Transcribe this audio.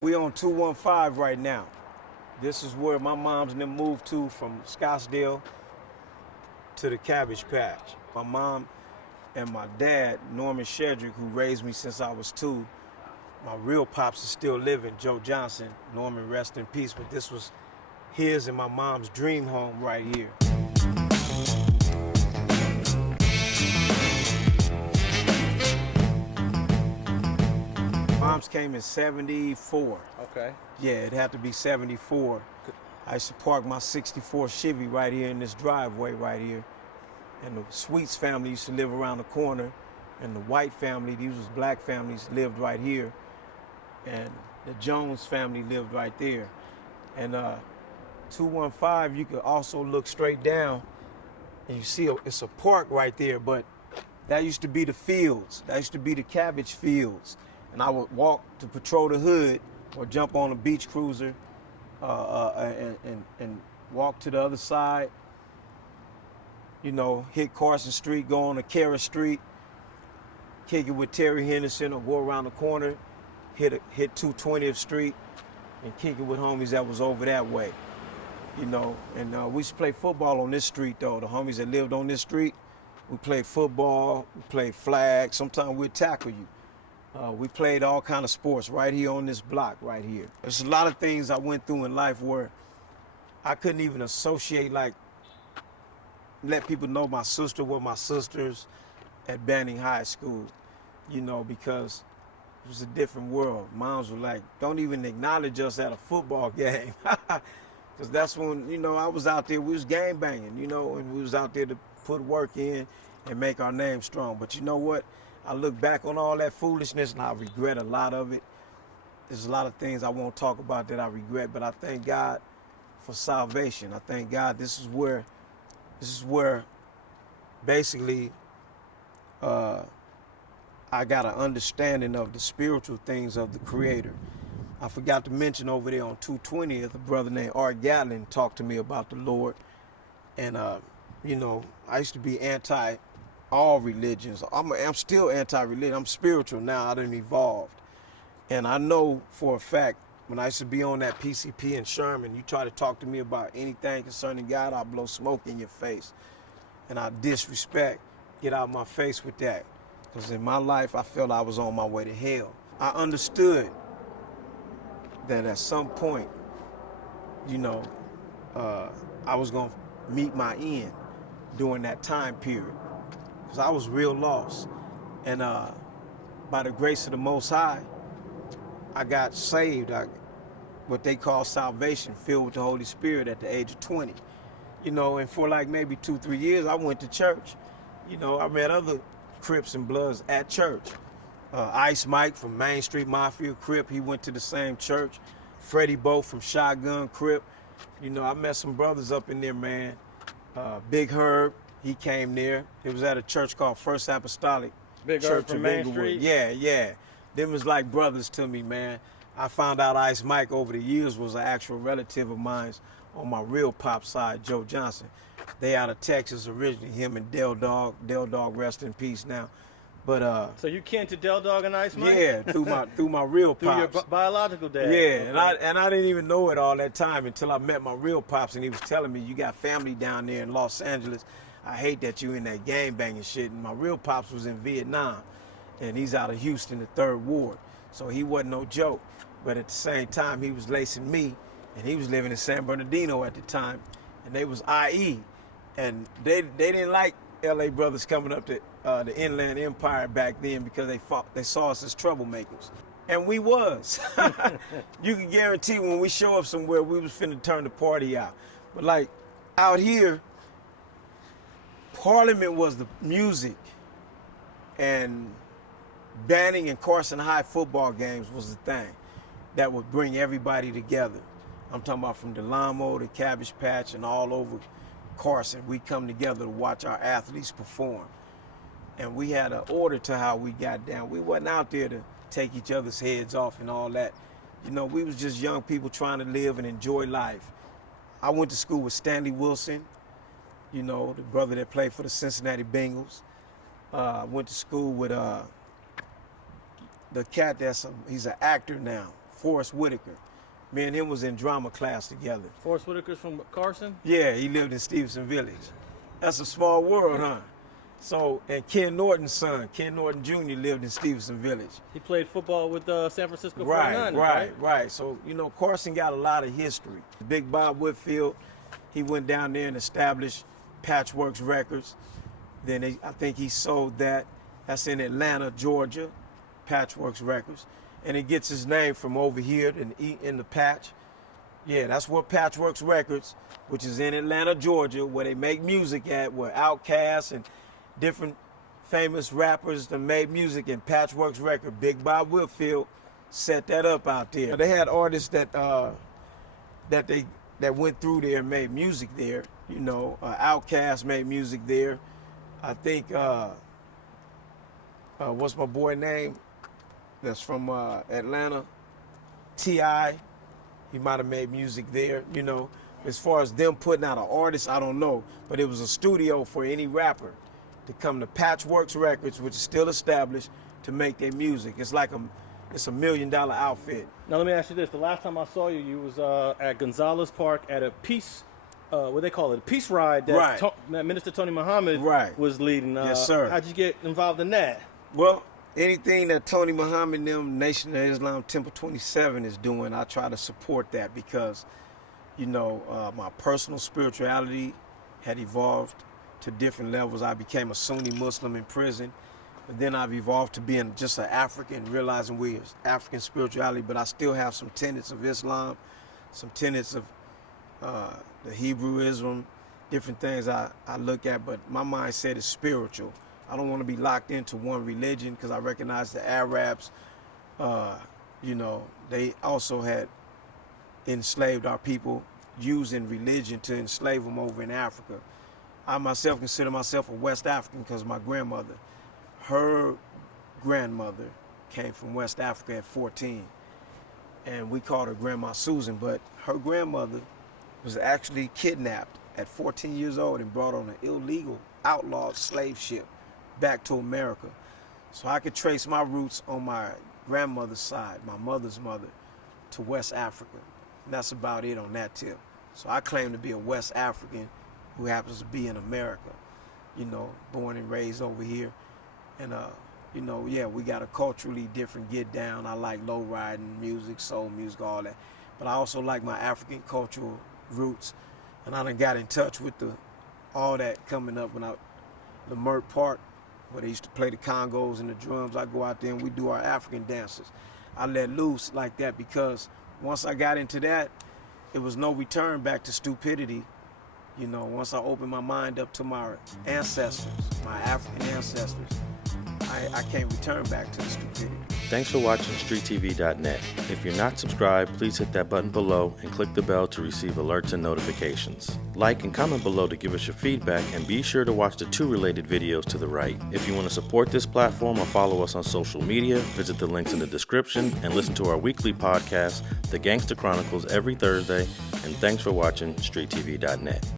We on 215 right now. This is where my mom's and them moved to from Scottsdale to the Cabbage Patch. My mom and my dad, Norman Shedrick, who raised me since I was 2, my real pops is still living, Joe Johnson. Norman, rest in peace, but this was his and my mom's dream home right here. Mom's came in 74. Okay. Yeah, it had to be 74. I used to park my 64 Chevy right here in this driveway right here. And the Sweets family used to live around the corner. And the White family, these was black families, lived right here. And the Jones family lived right there. And 215, you could also look straight down and you see it's a park right there, but that used to be the fields. That used to be the cabbage fields. And I would walk to patrol the hood or jump on a beach cruiser and walk to the other side, you know, hit Carson Street, go on to Kara Street, kick it with Terry Henderson, or go around the corner, hit 220th Street and kick it with homies that was over that way, you know. And we used to play football on this street though. The homies that lived on this street, we played football, we played flag, sometimes we'd tackle you. We played all kind of sports right here on this block right here. There's a lot of things I went through in life where I couldn't even associate, like let people know my sister were my sisters at Banning High School, you know, because it was a different world. Moms were like, don't even acknowledge us at a football game. Because that's when, you know, I was out there, we was game banging, you know, and we was out there to put work in and make our name strong. But you know what? I look back on all that foolishness and I regret a lot of it. There's a lot of things I won't talk about that I regret, but I thank God for salvation. I thank God this is where basically I got an understanding of the spiritual things of the Creator. I forgot to mention over there on 220th, a brother named Art Gatlin talked to me about the Lord. And, you know, I used to be anti all religions. I'm still anti-religion. I'm spiritual now. I done evolved. And I know for a fact, when I used to be on that PCP in Sherman, you try to talk to me about anything concerning God, I'll blow smoke in your face. And I disrespect, get out of my face with that. Because in my life, I felt I was on my way to hell. I understood that at some point, you know, I was going to meet my end during that time period. Because I was real lost. And by the grace of the Most High, I got saved, what they call salvation, filled with the Holy Spirit at the age of 20. You know, and for like maybe 2-3 years, I went to church. You know, I met other Crips and Bloods at church. Ice Mike from Main Street Mafia Crip, he went to the same church. Freddie Bo from Shotgun Crip. You know, I met some brothers up in there, man. Big Herb, he came there. It was at a church called First Apostolic Big Church from of Main Inglewood. Street? Yeah. Them was like brothers to me, man. I found out Ice Mike over the years was an actual relative of mine on my real pop side, Joe Johnson. They out of Texas originally, him and Del Dog. Del Dog, rest in peace now. But So you kin to Del Dog and Ice Mike? yeah, through my real Through pops. your biological dad? Yeah, Okay. and I didn't even know it all that time until I met my real pops and he was telling me, you got family down there in Los Angeles. I hate that you in that gang banging shit. And my real pops was in Vietnam and he's out of Houston, the 3rd Ward. So he wasn't no joke. But at the same time, he was lacing me and he was living in San Bernardino at the time. And they was IE. And they didn't like LA brothers coming up to the Inland Empire back then because they saw us as troublemakers. And we was. You can guarantee when we show up somewhere, we was finna turn the party out. But like out here, Parliament was the music, and Banning and Carson High football games was the thing that would bring everybody together. I'm talking about from Delamo to Cabbage Patch and all over Carson. We come together to watch our athletes perform. And we had an order to how we got down. We wasn't out there to take each other's heads off and all that. You know, we was just young people trying to live and enjoy life. I went to school with Stanley Wilson, you know, the brother that played for the Cincinnati Bengals. Went to school with the cat he's an actor now, Forrest Whitaker. Me and him was in drama class together. Forrest Whitaker's from Carson? Yeah, he lived in Stevenson Village. That's a small world, huh? So, and Ken Norton's son, Ken Norton Jr. lived in Stevenson Village. He played football with San Francisco 49ers, Right. So, Carson got a lot of history. Big Bob Whitfield, he went down there and established Patchworks Records. Then I think he sold that. That's in Atlanta, Georgia, Patchworks Records. And it gets his name from over here in the patch. Yeah, that's where Patchworks Records, which is in Atlanta, Georgia, where they make music at, where Outkast and different famous rappers that made music in Patchworks Record. Big Bob Whitfield set that up out there. They had artists that went through there and made music there. Outkast made music there. I think what's my boy name? That's from Atlanta, T.I. He might have made music there, As far as them putting out an artist, I don't know. But it was a studio for any rapper to come to Patchworks Records, which is still established, to make their music. It's like it's $1 million outfit. Now let me ask you this. The last time I saw you, you was at Gonzalez Park at a peace, what they call it, a peace ride that, that Minister Tony Muhammad was leading. Yes, sir. How'd you get involved in that? Well, anything that Tony Muhammad and them, Nation of Islam, Temple 27 is doing, I try to support that because, my personal spirituality had evolved to different levels. I became a Sunni Muslim in prison, but then I've evolved to being just an African, realizing we're African spirituality, but I still have some tenets of Islam, some tenets of the Hebrewism, different things I look at, but my mindset is spiritual. I don't want to be locked into one religion because I recognize the Arabs, they also had enslaved our people using religion to enslave them over in Africa. I myself consider myself a West African because my grandmother, her grandmother came from West Africa at 14. And we called her Grandma Susan, but her grandmother was actually kidnapped at 14 years old and brought on an illegal outlawed slave ship back to America. So I could trace my roots on my grandmother's side, my mother's mother, to West Africa. And that's about it on that tip. So I claim to be a West African who happens to be in America, born and raised over here. And, we got a culturally different get down. I like low riding music, soul music, all that. But I also like my African cultural roots. And I done got in touch with all that coming up when the Mert Park, where they used to play the congos and the drums. I go out there and we do our African dances. I let loose like that because once I got into that, it was no return back to stupidity. Once I opened my mind up to my ancestors, my African ancestors, I can't return back to the stupidity. Thanks for watching StreetTV.net. If you're not subscribed, please hit that button below and click the bell to receive alerts and notifications. Like and comment below to give us your feedback, and be sure to watch the 2 related videos to the right. If you want to support this platform or follow us on social media, visit the links in the description and listen to our weekly podcast, The Gangster Chronicles, every Thursday. And thanks for watching StreetTV.net.